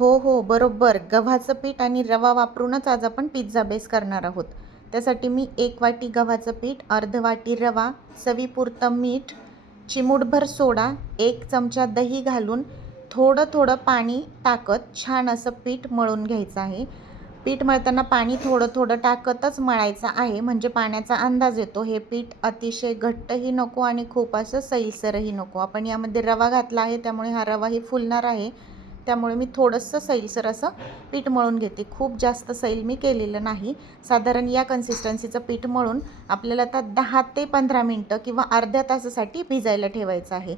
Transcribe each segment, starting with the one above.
हो, बरोबर. गव्हाचं पीठ आणि रवा वापरूनच आज आपण पिझ्झा बेस करणार आहोत. त्यासाठी मी 1 वाटी गव्हाचं पीठ, अर्ध वाटी रवा, चवीपुरतं मीठ, चिमूटभर सोडा, 1 चमचा दही घालून थोडं-थोडं पाणी टाकत छान असं पीठ मळून घ्यायचं आहे. पीठ मळताना पाणी थोडं-थोडं टाकतच मळायचं आहे, म्हणजे पाण्याचा अंदाज येतो. हे पीठ अतिशय घट्टही नको आणि खूप असं सैलसरही नको. आपण यामध्ये रवा घातला आहे, त्यामुळे हा रवाही फुलणार आहे. त्यामुळे मी थोडंसं सैलसर असं पीठ मळून घेते. खूप जास्त सैल मी केलेलं नाही. साधारण या कन्सिस्टन्सीचं पीठ मळून आपल्याला आता 10 ते 15 मिनटं किंवा अर्ध्या तासासाठी भिजायला ठेवायचं आहे.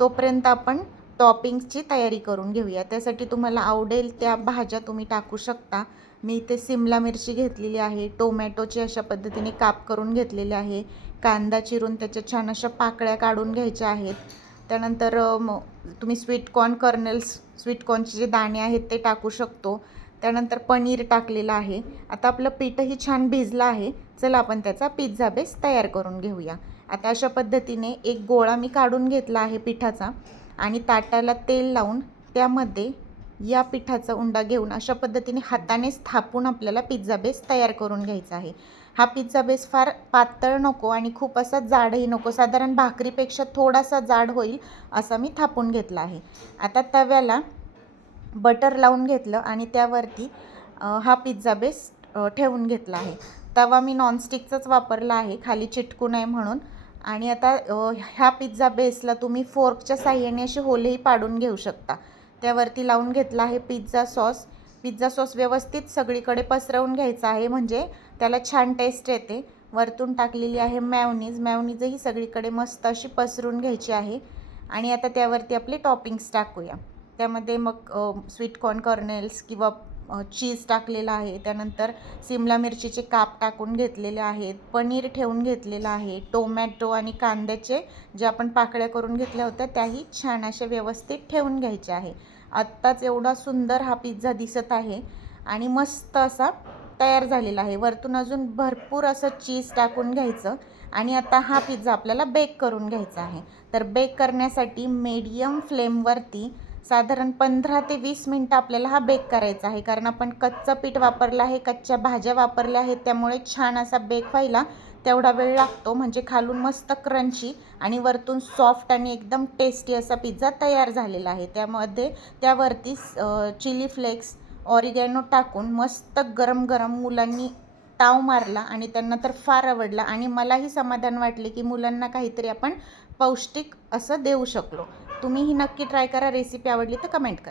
तोपर्यंत आपण टॉपिंग्सची तयारी करून घेऊया. त्यासाठी तुम्हाला आवडेल त्या भाज्या तुम्ही टाकू शकता. मी इथे सिमला मिरची घेतलेली आहे, टोमॅटोचे अशा पद्धतीने काप करून घेतलेले आहे, कांदा चिरून त्याच्या छान अशा पाकळ्या काढून घ्यायच्या आहेत. त्यानंतर तुम्ही स्वीट कॉर्नचे जे दाणे आहेत ते टाकू शकतो. त्यानंतर पनीर टाकलेलं आहे. आता आपलं पीठही छान भिजलं आहे. चला आपण त्याचा पिझ्झा बेस तयार करून घेऊया. आता अशा पद्धतीने एक गोळा मी काढून घेतला आहे पिठाचा आणि ताटाला तेल लावून त्यामध्ये या पिठाचा उंडा घेऊन अशा पद्धतीने हातानेच थापून आपल्याला पिझ्झा बेस तयार करून घ्यायचा आहे. हा पिझ्झा बेस फार पातळ नको आणि खूप असा जाडही नको, साधारण भाकरीपेक्षा थोडासा जाड होईल असा मी थापून घेतला आहे. आता तव्याला बटर लावून घेतलं आणि त्यावरती हा पिझ्झा बेस ठेवून घेतला आहे. तवा मी नॉनस्टिकचाच वापरला आहे, खाली चिटकू नये म्हणून. आणि आता ह्या पिझ्झा बेसला तुम्ही फोर्कच्या साहाय्याने असे होलेही पाडून घेऊ शकता. त्यावरती लावून घेतला आहे पिझ्झा सॉस. पिझ्झा सॉस व्यवस्थित सगळीकडे पसरवून घ्यायचा आहे, म्हणजे त्याला छान टेस्ट येते. वरतून टाकलेली आहे मॅयोनीजही सगळीकडे मस्त अशी पसरून घ्यायची आहे. आणि आता त्यावरती आपले टॉपिंग्स टाकूया. त्यामध्ये मग स्वीट कॉर्न कर्नेल्स किंवा चीज टाकलेलं आहे. त्यानंतर सिमला मिरचीचे काप टाकून घेतलेले आहेत, पनीर ठेवून घेतलेलं आहे, टोमॅटो आणि कांद्याचे जे आपण पाकळ्या करून घेतल्या होत्या त्याही छान अशा व्यवस्थित ठेवून घ्यायच्या आहे. आत्ताच एवढा सुंदर हा पिझ्झा दिसत आहे आणि मस्त असा तयार झालेला आहे. वरतून अजून भरपूर असं चीज टाकून घ्यायचं आणि आता हा पिझ्झा आपल्याला बेक करून घ्यायचा आहे. तर बेक करण्यासाठी मीडियम फ्लेमवरती साधारण 15 ते 20 मिनटं आपल्याला हा बेक करायचा आहे, कारण आपण कच्चं पीठ वापरलं आहे, कच्च्या भाज्या वापरल्या आहेत, त्यामुळे छान असा बेक व्हायला तेवढा वेळ लागतो. म्हणजे खालून मस्त क्रंची आणि वरतून सॉफ्ट आणि एकदम टेस्टी असा पिझ्झा तयार झालेला आहे. त्यावरती चिली फ्लेक्स, ऑरिगॅनो टाकून मस्त गरम गरम मुलांनी ताव मारला आणि त्यांना तर फार आवडला आणि मलाही समाधान वाटले की मुलांना काहीतरी आपण पौष्टिक असं देऊ शकलो. तुम्हीही नक्की ट्राय करा. रेसिपी आवडली तर कमेंट करा.